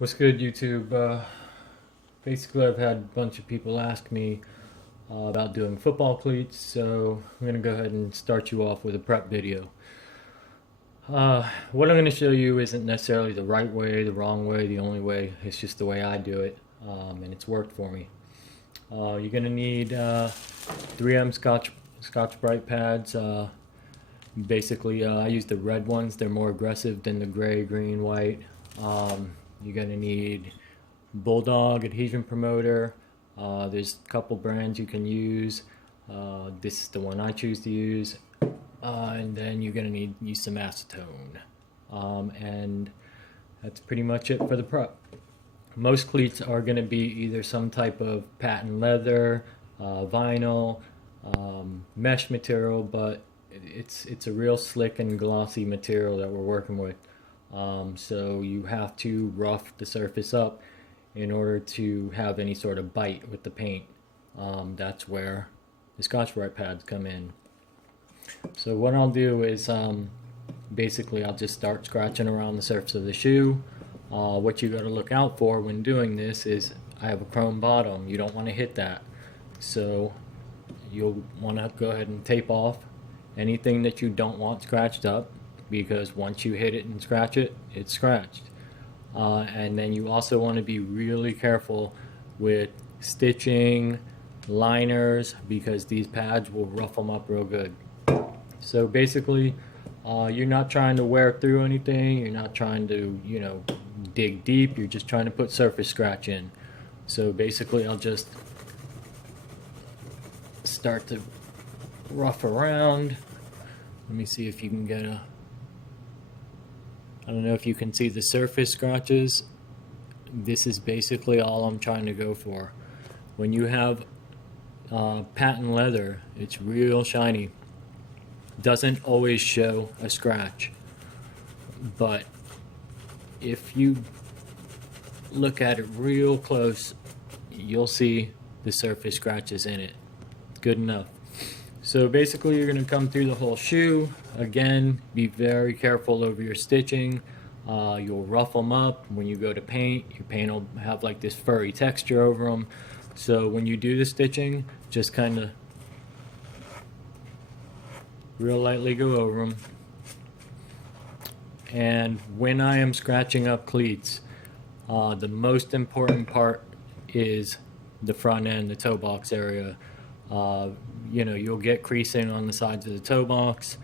What's good, YouTube? Basically, I've had a bunch of people ask me about doing football cleats, so I'm going to go ahead and start you off with a prep video. What I'm going to show you isn't necessarily the right way, the wrong way, the only way. It's just the way I do it, and it's worked for me. You're going to need 3M Scotch Brite pads. Basically, I use the red ones. They're more aggressive than the gray, green, white. You're going to need Bulldog adhesion promoter. There's a couple brands you can use. This is the one I choose to use. And then you're going to use some acetone. And that's pretty much it for the prep. Most cleats are going to be either some type of patent leather, vinyl, mesh material, but it's a real slick and glossy material that we're working with. So you have to rough the surface up in order to have any sort of bite with the paint. That's where the Scotch Brite pads come in. So what I'll do is basically I'll just start scratching around the surface of the shoe. What you got to look out for when doing this is I have a chrome bottom. You don't want to hit that. So you'll want to go ahead and tape off anything that you don't want scratched up, because once you hit it and scratch it, it's scratched. And then you also want to be really careful with stitching, liners, because these pads will rough them up real good. So basically, you're not trying to wear through anything, you're not trying to, dig deep, you're just trying to put surface scratch in. So basically I'll just start to rough around. Let me see if you can get I don't know if you can see the surface scratches. This is basically all I'm trying to go for. When you have patent leather, it's real shiny. Doesn't always show a scratch, but if you look at it real close, you'll see the surface scratches in it. Good enough. So basically you're going to come through the whole shoe. Again, be very careful over your stitching. You'll rough them up when you go to paint. Your paint will have like this furry texture over them. So when you do the stitching, just kind of real lightly go over them. And when I am scratching up cleats, the most important part is the front end, the toe box area. You'll get creasing on the sides of the toe box.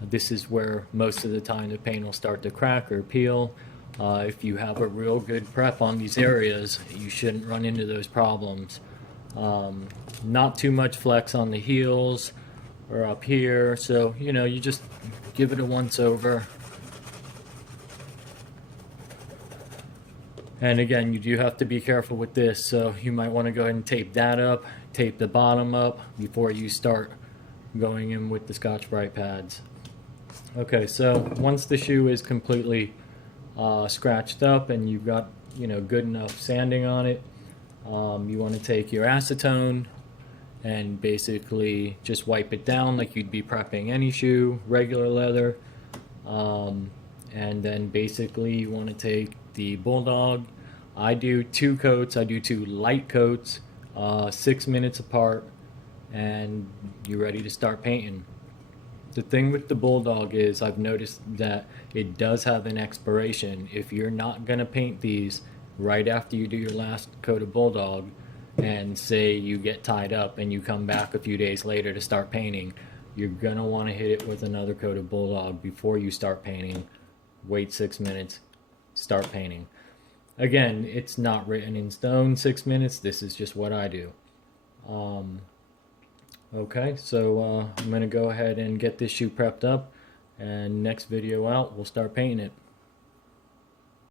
This is where most of the time the paint will start to crack or peel. If you have a real good prep on these areas, you shouldn't run into those problems. Not too much flex on the heels or up here, so you just give it a once over. And again, you do have to be careful with this, so you might want to go ahead and tape that up, tape the bottom up before you start going in with the Scotch Brite pads. Okay, so once the shoe is completely scratched up and you've got good enough sanding on it, you want to take your acetone and basically just wipe it down like you'd be prepping any shoe, regular leather. And then basically you want to take the Bulldog. I do 2 coats. I do 2 light coats, 6 minutes apart, and you're ready to start painting. The thing with the Bulldog is I've noticed that it does have an expiration. If you're not going to paint these right after you do your last coat of Bulldog, and say you get tied up and you come back a few days later to start painting, you're going to want to hit it with another coat of Bulldog before you start painting. Wait 6 minutes, start painting. Again, it's not written in stone, 6 minutes. This is just what I do. Okay, so I'm going to go ahead and get this shoe prepped up, and next video out, we'll start painting it.